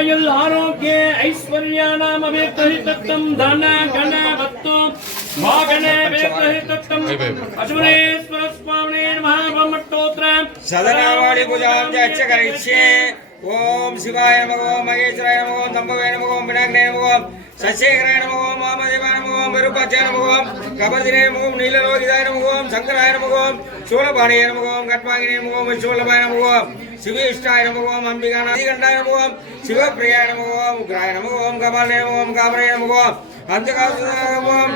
ஆயுள் ஆரோக்கிய ஐஸ்வர்யானாம் அவேத்தஹிதத்தம் தன கண வத்து வாகன வேத்தஹிதத்தம் அசுரேஸ்வர சுவாமினே நமः பிரம்மட்டோத்ரம் சதனாவாடி பூஜாம் ஜ கரிஷ்யே ஓம் சிவாய நம ஓம் மகேஸ்வராய நம ஓம் தம்பவே நம ஓம் விநாயகனே நம ஓம் சசேகராய நமகோம் மாமதேவாய நமகோம் வெறுப்பாச்சிய நமகோம் கபதினே முகம் நீலரோகிதாய நமகோம் சங்கராய நமகோம் சூலபாணிய நமகோம் கட்மாங்கினே நமகோம் சூலபாய நமகோம் சிவயிஷ்டாய நமகோம் அம்பிகாநாதிகண்டாய நமகோம் சிவப்பிரியாய நமகோம் உக்ராய நமகோம் கபாலே நமகோம் காபரே நமகோம் அந்தகாசுதாகமோம்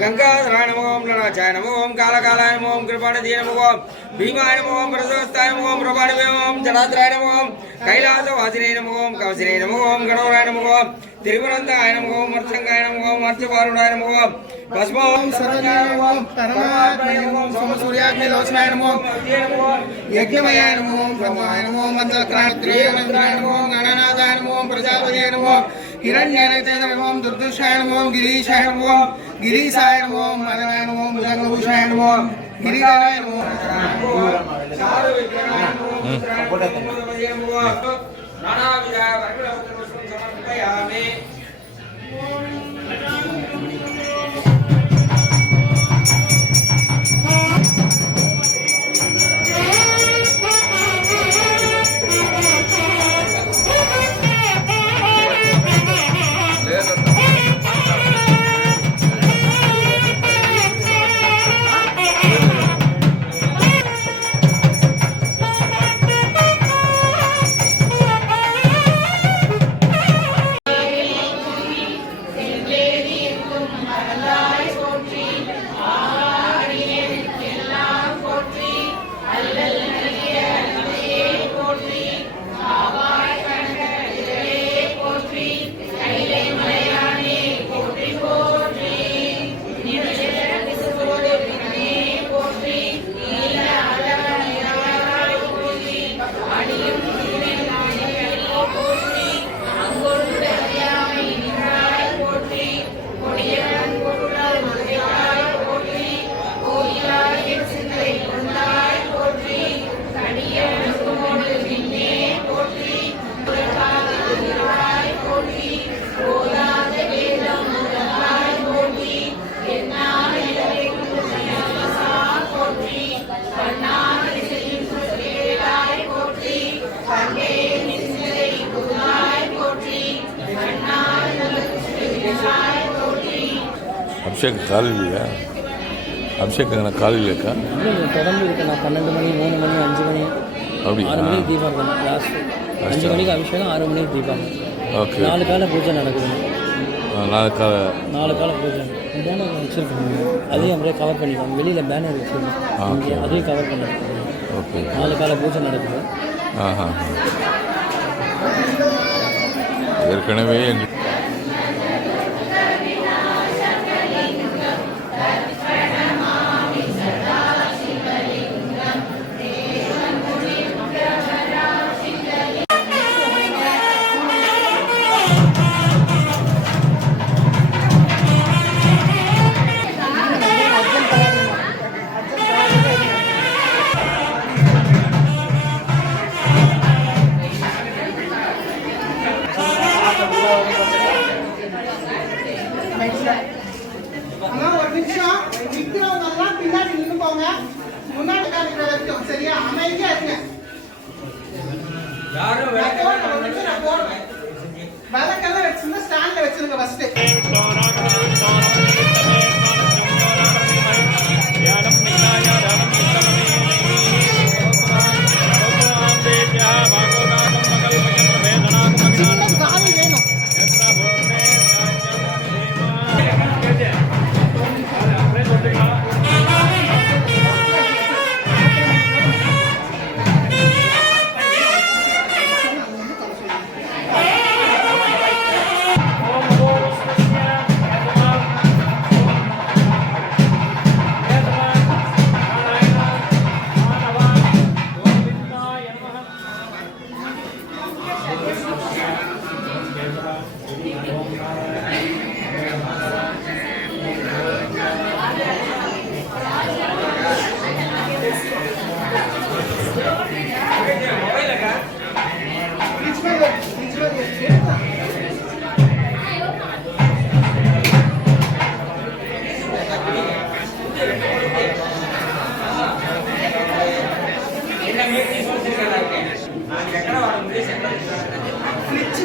கங்காதராய நமகோம் நடராஜாய நமகோம் காலகாலாய நமோம் கிருபாநதிய நமகோம் பீமாய நமகோம் பிரதோஸ்தாய நமகோம் பிரபாடவே நமோம் ஜடாத்ராய நமகோம் கைலாசவாசினே நமகோம் கவசினே நமகோம் கடவுராய நமகோம் తిరువనంత ఆయన ముఖం మర్చంగా ఆయన ముఖం మర్చబారుడు ఆయన ముఖం భస్మం సర్వజ్ఞానం పరమాత్మయం సోమ సూర్యాగ్ని లోచనాయనమో యజ్ఞమయానమో బ్రహ్మాయనమో మంత్రక్రాంత్రేయమంత్రాయనమో గణనాథాయనమో ప్రజాపతియనమో హిరణ్యనైతేనమో దుర్దుషాయనమో గిరీశాయనమో గిరీశాయనమో మననాయనమో మృదంగభూషాయనమో గిరిగాయనమో చారు విగ్రహాయనమో నానా విజయ వర్గ Kaya. அபிஷேக் காலையில் அபிஷேக் நான் காலையில் இருக்கா? தொடர்ந்து இருக்கேன் நான் பன்னெண்டு மணி மூணு மணி அஞ்சு மணி அப்படி ஆறு மணிக்கு தீபாவளி லாஸ்ட் அஞ்சு மணிக்கு அபிஷேகம் ஆறு மணிக்கு தீபாவளி. ஓகே. நாலு கால பூஜை நடக்குது. நாலு கால. நாலு கால பூஜை பேனர் வச்சுருக்கோங்க அதையும் அப்படியே கவர் பண்ணிக்கலாம். வெளியில் பேனர் வச்சுருக்கோம் அதையும் கவர் பண்ணிக்கோங்க ஓகே. நாலு கால பூஜை நடக்குது. ஆஹா. ஏற்கனவே எங்கள் நிமிஷம். நிக்கிறவங்கெல்லாம் பின்னாடி நின்று போங்க முன்னாடி காமிக்கிற வரைக்கும் சரியா? அமைதியா இருங்க. போடுறேன். விளக்கெல்லாம் வச்சிருந்தா ஸ்டாண்ட்ல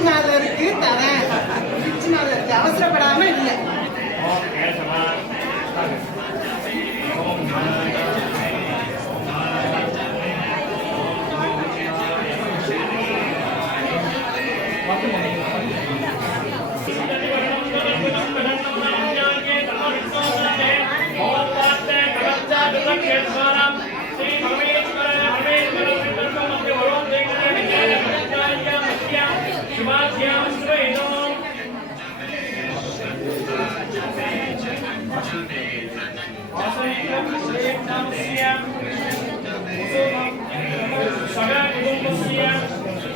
பிரிச்சுநாதருக்கு தரேன் பிரிச்சுநாதருக்கு அவசரப்படாம இல்லை Yes, sir.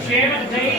क्षेम धैर्य